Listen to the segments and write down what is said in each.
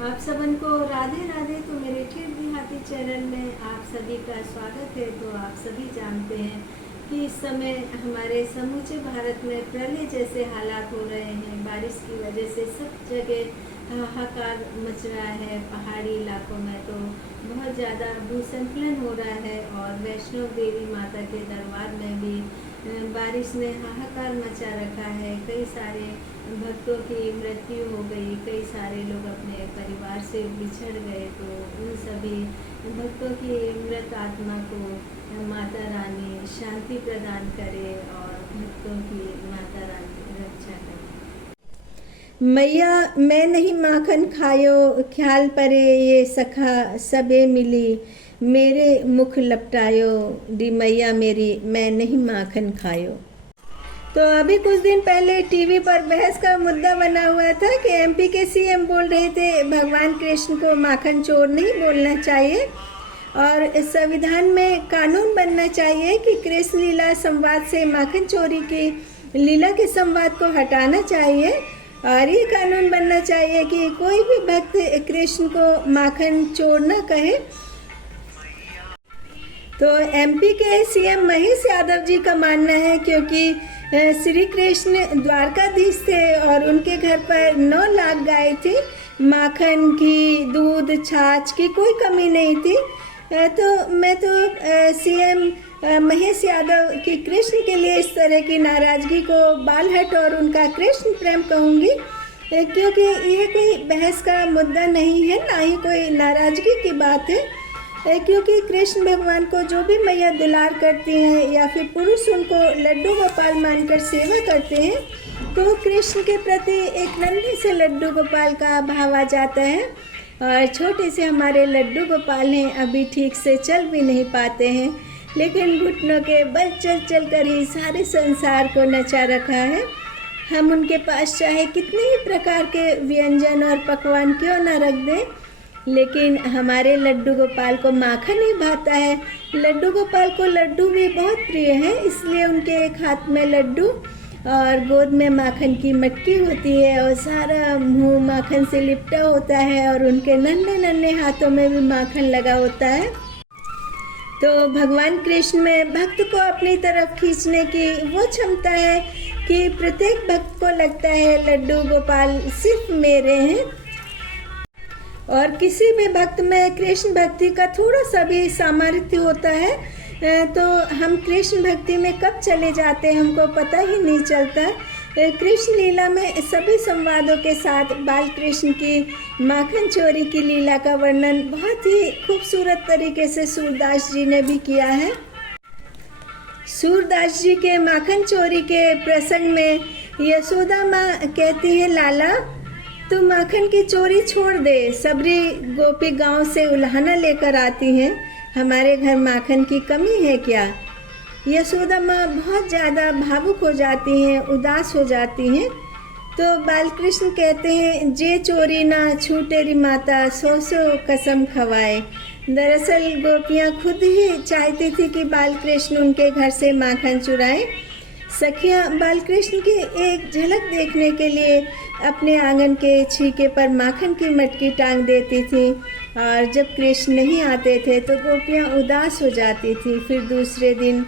आप सबन को राधे राधे। तो मेरे ठेठ देहाती चैनल में आप सभी का स्वागत है। तो आप सभी जानते हैं कि इस समय हमारे समूचे भारत में प्रलय जैसे हालात हो रहे हैं। बारिश की वजह से सब जगह हाहाकार मच रहा है। पहाड़ी इलाकों में तो बहुत ज़्यादा भूस्खलन हो रहा है और वैष्णो देवी माता के दरबार में भी बारिश ने हाहाकार मचा रखा है। कई सारे भक्तों की मृत्यु हो गई, कई सारे लोग अपने परिवार से बिछड़ गए। तो उन सभी भक्तों की मृत आत्मा को माता रानी शांति प्रदान करे और भक्तों की माता रानी रक्षा करे। मैया मैं नहीं माखन खायो, ख्याल परे ये सखा सबे मिली, मेरे मुख लपटायो, दी मैया मेरी मैं नहीं माखन खायो। तो अभी कुछ दिन पहले टीवी पर बहस का मुद्दा बना हुआ था कि एमपी के सीएम बोल रहे थे भगवान कृष्ण को माखन चोर नहीं बोलना चाहिए और संविधान में कानून बनना चाहिए कि कृष्ण लीला संवाद से माखन चोरी की लीला के संवाद को हटाना चाहिए और ये कानून बनना चाहिए कि कोई भी भक्त कृष्ण को माखन चोर न कहे। तो एमपी के सीएम महेश यादव जी का मानना है क्योंकि श्री कृष्ण द्वारकाधीश थे और उनके घर पर 9 लाख गाय थी, माखन की दूध छाछ की कोई कमी नहीं थी। तो मैं तो सीएम महेश यादव की कृष्ण के लिए इस तरह की नाराजगी को बालहट और उनका कृष्ण प्रेम कहूँगी, क्योंकि यह कोई बहस का मुद्दा नहीं है, ना ही कोई नाराजगी की बात है। क्योंकि कृष्ण भगवान को जो भी मैया दुलार करती हैं या फिर पुरुष उनको लड्डू गोपाल मानकर सेवा करते हैं तो कृष्ण के प्रति एक नन्हे से लड्डू गोपाल का भाव आ जाता है। और छोटे से हमारे लड्डू गोपाल हैं, अभी ठीक से चल भी नहीं पाते हैं, लेकिन घुटनों के बल चल चल कर ही सारे संसार को नचा रखा है। हम उनके पास चाहे कितने ही प्रकार के व्यंजन और पकवान क्यों न रख दें, लेकिन हमारे लड्डू गोपाल को माखन ही भाता है। लड्डू गोपाल को लड्डू भी बहुत प्रिय है, इसलिए उनके एक हाथ में लड्डू और गोद में माखन की मटकी होती है और सारा मुंह माखन से लिपटा होता है और उनके नन्हे नन्हे हाथों में भी माखन लगा होता है। तो भगवान कृष्ण में भक्त को अपनी तरफ खींचने की वो क्षमता है कि प्रत्येक भक्त को लगता है लड्डू गोपाल सिर्फ मेरे हैं। और किसी भी भक्त में कृष्ण भक्ति का थोड़ा सा भी सामर्थ्य होता है तो हम कृष्ण भक्ति में कब चले जाते हैं हमको पता ही नहीं चलता। कृष्ण लीला में सभी संवादों के साथ बाल कृष्ण की माखन चोरी की लीला का वर्णन बहुत ही खूबसूरत तरीके से सूरदास जी ने भी किया है। सूरदास जी के माखन चोरी के प्रसंग में यशोदा माँ कहती है, लाला तू माखन की चोरी छोड़ दे, सबरी गोपी गांव से उल्हाना लेकर आती हैं, हमारे घर माखन की कमी है क्या। यशोदा माँ बहुत ज़्यादा भावुक हो जाती हैं, उदास हो जाती हैं। तो बालकृष्ण कहते हैं, जे चोरी ना छूटे री माता, सौ सौ कसम खवाए। दरअसल गोपियाँ खुद ही चाहती थी कि बालकृष्ण उनके घर से माखन चुराए। सखियाँ बालकृष्ण की एक झलक देखने के लिए अपने आंगन के छीके पर माखन की मटकी टांग देती थी और जब कृष्ण नहीं आते थे तो गोपियाँ उदास हो जाती थी। फिर दूसरे दिन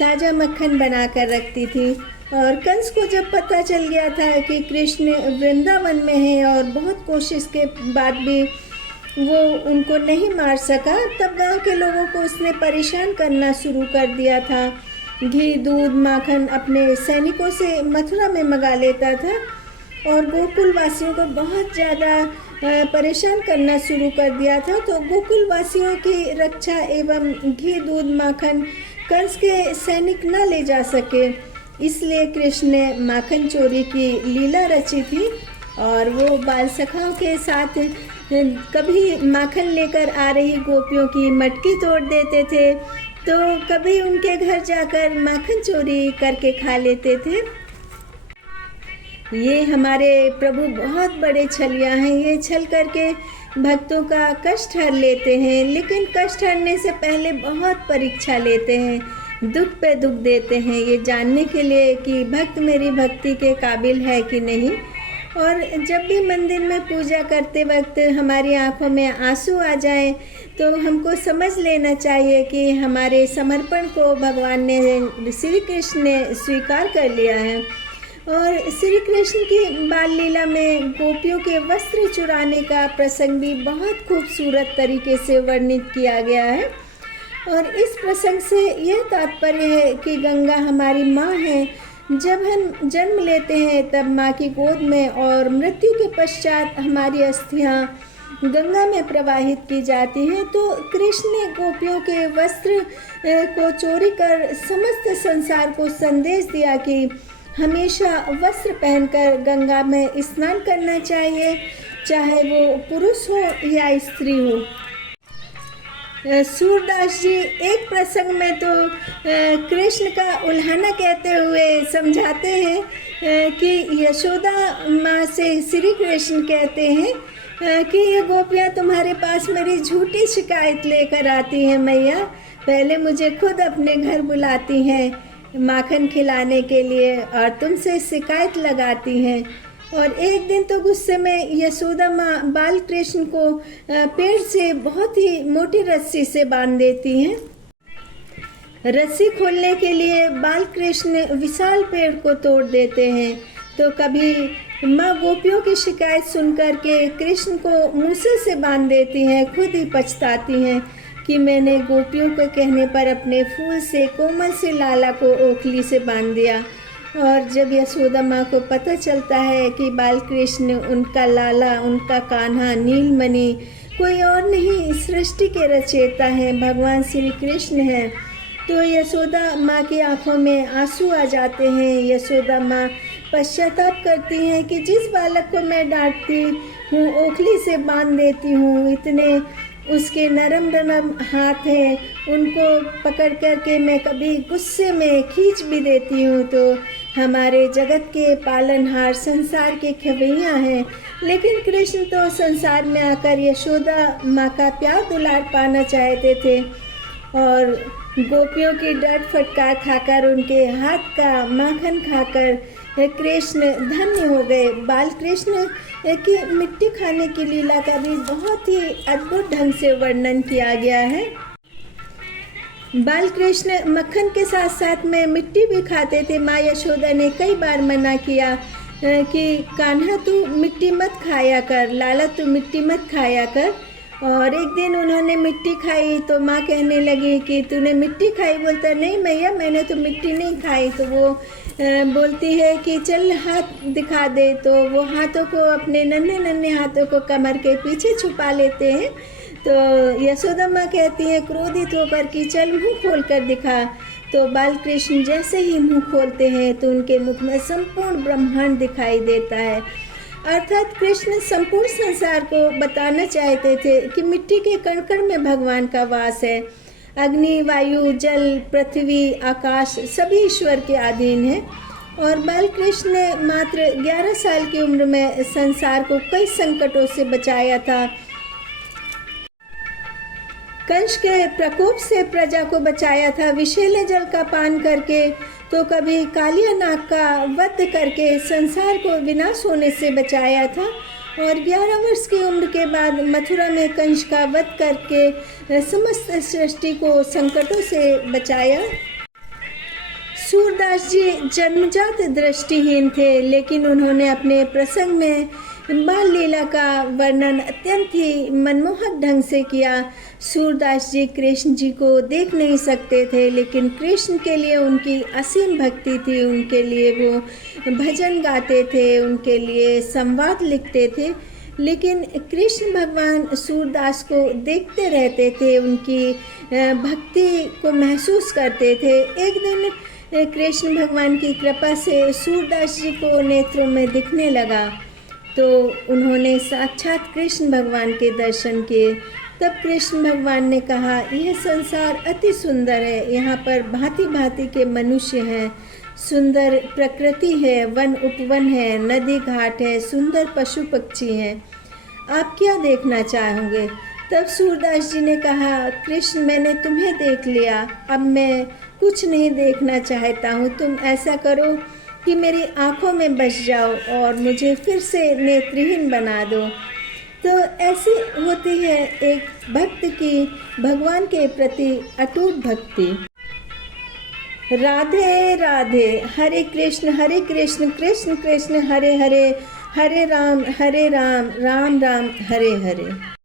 ताज़ा मक्खन बनाकर रखती थी और कंस को जब पता चल गया था कि कृष्ण वृंदावन में है और बहुत कोशिश के बाद भी वो उनको नहीं मार सका, तब गांव के लोगों को उसने परेशान करना शुरू कर दिया था। घी दूध माखन अपने सैनिकों से मथुरा में मंगा लेता था और गोकुल वासियों को बहुत ज़्यादा परेशान करना शुरू कर दिया था। तो गोकुल वासियों की रक्षा एवं घी दूध माखन कंस के सैनिक न ले जा सके, इसलिए कृष्ण ने माखन चोरी की लीला रची थी और वो बाल सखाओं के साथ कभी माखन लेकर आ रही गोपियों की मटकी तोड़ देते थे तो कभी उनके घर जाकर माखन चोरी करके खा लेते थे। ये हमारे प्रभु बहुत बड़े छलिया हैं, ये छल करके भक्तों का कष्ट हर लेते हैं, लेकिन कष्ट हरने से पहले बहुत परीक्षा लेते हैं, दुख पे दुख देते हैं, ये जानने के लिए कि भक्त मेरी भक्ति के काबिल है कि नहीं। और जब भी मंदिर में पूजा करते वक्त हमारी आंखों में आंसू आ जाएं तो हमको समझ लेना चाहिए कि हमारे समर्पण को भगवान ने, श्री कृष्ण ने स्वीकार कर लिया है। और श्री कृष्ण की बाल लीला में गोपियों के वस्त्र चुराने का प्रसंग भी बहुत खूबसूरत तरीके से वर्णित किया गया है। और इस प्रसंग से यह तात्पर्य है कि गंगा हमारी माँ है। जब हम जन्म लेते हैं तब माँ की गोद में, और मृत्यु के पश्चात हमारी अस्थियाँ गंगा में प्रवाहित की जाती हैं। तो कृष्ण ने गोपियों के वस्त्र को चोरी कर समस्त संसार को संदेश दिया कि हमेशा वस्त्र पहनकर गंगा में स्नान करना चाहिए, चाहे वो पुरुष हो या स्त्री हो। सूरदास जी एक प्रसंग में तो कृष्ण का उल्हाना कहते हुए समझाते हैं कि यशोदा माँ से श्री कृष्ण कहते हैं कि ये गोपियाँ तुम्हारे पास मेरी झूठी शिकायत लेकर आती हैं मैया। पहले मुझे खुद अपने घर बुलाती हैं माखन खिलाने के लिए और तुमसे शिकायत लगाती हैं। और एक दिन तो गुस्से में यशोदा माँ बाल कृष्ण को पेड़ से बहुत ही मोटी रस्सी से बांध देती हैं। रस्सी खोलने के लिए बाल कृष्ण विशाल पेड़ को तोड़ देते हैं। तो कभी माँ गोपियों की शिकायत सुनकर के कृष्ण को मूसे से बांध देती हैं, खुद ही पछताती हैं कि मैंने गोपियों के कहने पर अपने फूल से, कोमल से लाला को ओखली से बांध दिया। और जब यशोदा माँ को पता चलता है कि बाल कृष्ण उनका लाला, उनका कान्हा, नीलमणि कोई और नहीं सृष्टि के रचयिता हैं, भगवान श्री कृष्ण हैं, तो यशोदा माँ की आंखों में आंसू आ जाते हैं। यशोदा माँ पश्चाताप करती हैं कि जिस बालक को मैं डांटती हूँ, ओखली से बांध देती हूँ, इतने उसके नरम नरम हाथ हैं, उनको पकड़ करके मैं कभी गुस्से में खींच भी देती हूँ। तो हमारे जगत के पालनहार, संसार के खवैया हैं, लेकिन कृष्ण तो संसार में आकर यशोदा माँ का प्यार दुलार पाना चाहते थे। और गोपियों की डांट फटकार खाकर, उनके हाथ का माखन खाकर कृष्ण धन्य हो गए। बाल कृष्ण की मिट्टी खाने की लीला का भी बहुत ही अद्भुत ढंग से वर्णन किया गया है। बाल कृष्ण मक्खन के साथ साथ में मिट्टी भी खाते थे। माँ यशोदा ने कई बार मना किया कि कान्हा तू मिट्टी मत खाया कर, लाला तू मिट्टी मत खाया कर। और एक दिन उन्होंने मिट्टी खाई तो माँ कहने लगी कि तूने मिट्टी खाई? बोलता नहीं मैया, मैंने तो मिट्टी नहीं खाई। तो वो बोलती है कि चल हाथ दिखा दे। तो वो हाथों को, अपने नन्हे नन्हे हाथों को कमर के पीछे छुपा लेते हैं। तो यशोदा माँ कहती है क्रोधित होकर कि चल मुँह खोल कर दिखा। तो बाल कृष्ण जैसे ही मुँह खोलते हैं तो उनके मुख में संपूर्ण ब्रह्मांड दिखाई देता है। अर्थात कृष्ण संपूर्ण संसार को बताना चाहते थे कि मिट्टी के कण कण में भगवान का वास है। अग्नि, वायु, जल, पृथ्वी, आकाश सभी ईश्वर के अधीन है। और बाल कृष्ण ने मात्र 11 साल की उम्र में संसार को कई संकटों से बचाया था। कंस के प्रकोप से प्रजा को बचाया था, विषैले जल का पान करके, तो कभी कालिया नाग का वध करके संसार को विनाश होने से बचाया था। और 11 वर्ष की उम्र के बाद मथुरा में कंस का वध करके समस्त सृष्टि को संकटों से बचाया। सूरदास जी जन्मजात दृष्टिहीन थे, लेकिन उन्होंने अपने प्रसंग में बाल लीला का वर्णन अत्यंत ही मनमोहक ढंग से किया। सूरदास जी कृष्ण जी को देख नहीं सकते थे, लेकिन कृष्ण के लिए उनकी असीम भक्ति थी। उनके लिए वो भजन गाते थे, उनके लिए संवाद लिखते थे। लेकिन कृष्ण भगवान सूरदास को देखते रहते थे, उनकी भक्ति को महसूस करते थे। एक दिन कृष्ण भगवान की कृपा से सूरदास जी को नेत्रों में दिखने लगा, तो उन्होंने साक्षात कृष्ण भगवान के दर्शन किए। तब कृष्ण भगवान ने कहा, यह संसार अति सुंदर है, यहाँ पर भांति भांति के मनुष्य हैं, सुंदर प्रकृति है, वन उपवन है, नदी घाट है, सुंदर पशु पक्षी हैं, आप क्या देखना चाहोगे? तब सूरदास जी ने कहा, कृष्ण मैंने तुम्हें देख लिया, अब मैं कुछ नहीं देखना चाहता हूँ। तुम ऐसा करो कि मेरी आंखों में बस जाओ और मुझे फिर से नेत्रहीन बना दो। तो ऐसी होती है एक भक्त की भगवान के प्रति अटूट भक्ति। राधे राधे, हरे कृष्ण कृष्ण कृष्ण हरे हरे, हरे राम राम राम हरे हरे।